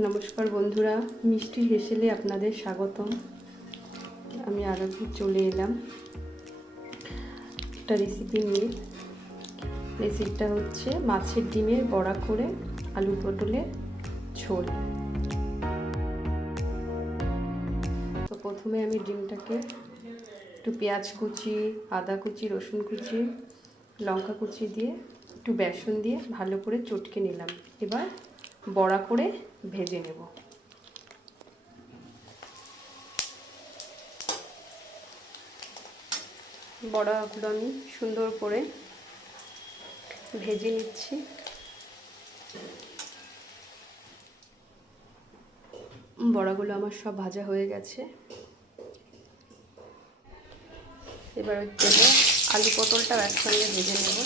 নমস্কার বন্ধুরা, মিষ্টি হেসেলে আপনাদের স্বাগতম। আমি আরেকবার চলে এলাম একটা রেসিপি নিয়ে। রেসিপিটা হচ্ছে মাছের ডিমের বড়া করে আলু পটলের ঝোল। তো প্রথমে আমি ডিমটাকে একটু পেঁয়াজ কুচি, আদা কুচি, রসুন কুচি, লঙ্কা কুচি দিয়ে একটু বেসন দিয়ে ভালো করে চটকে নিলাম। এবার বড়া করে ভেজে নেব। বড়াগুলো আমি সুন্দর করে ভেজে নিচ্ছি। বড়াগুলো আমার সব ভাজা হয়ে গেছে। এবার তেলে আলু পটলটা একসঙ্গে ভেজে নেব।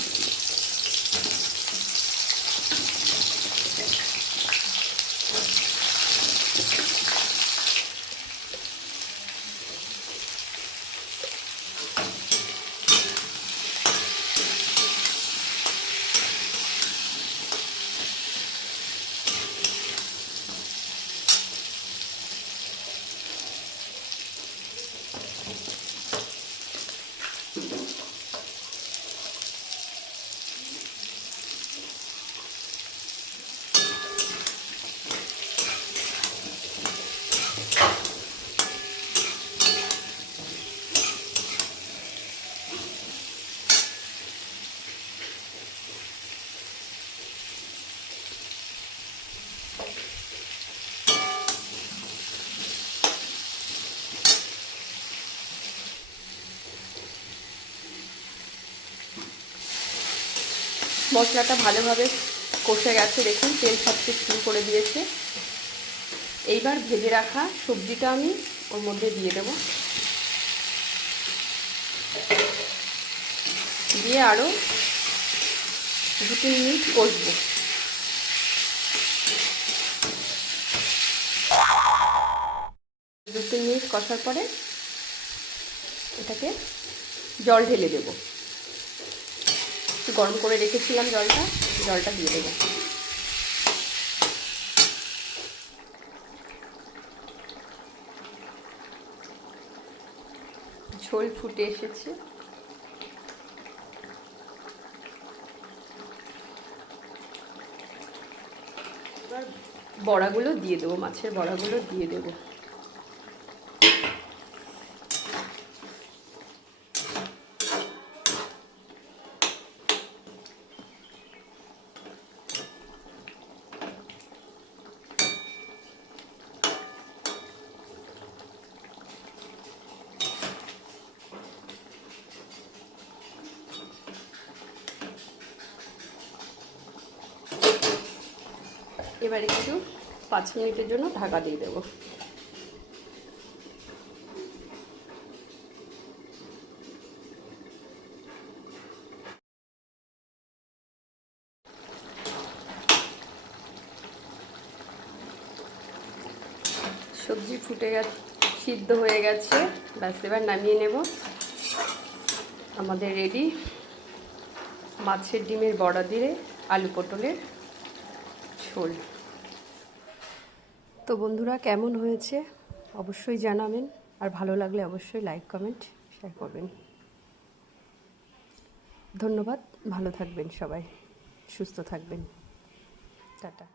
মশলাটা ভালোভাবে কষে গেছে, দেখুন তেল ছাড়তে শুরু করে দিয়েছে। এইবার ভেজে রাখা সবজিটা আমি ওর মধ্যে দিয়ে দেব, দিয়ে আরও 2-3 মিনিট কষবো। দু তিন মিনিট কষার পরে এটাকে জল ঢেলে দেবো। একটু গরম করে রেখেছিলাম জলটা দিয়ে দেবো। ঝোল ফুটে এসেছে। এবার বড়াগুলো দিয়ে দেবো, মাছের বড়াগুলো দিয়ে দেবো। এবার একটু 5 মিনিটের জন্য ঢাকা দিয়ে দেবো। সবজি ফুটে গেছে, সিদ্ধ হয়ে গেছে, ব্যাস এবার নামিয়ে নেব। আমাদের রেডি মাছের ডিমের বড়া দিয়ে আলু পটলের ঝোল। তো বন্ধুরা, কেমন হয়েছে অবশ্যই জানাবেন, আর ভালো লাগলে অবশ্যই লাইক, কমেন্ট, শেয়ার করবেন। ধন্যবাদ। ভালো থাকবেন সবাই, সুস্থ থাকবেন। টাটা।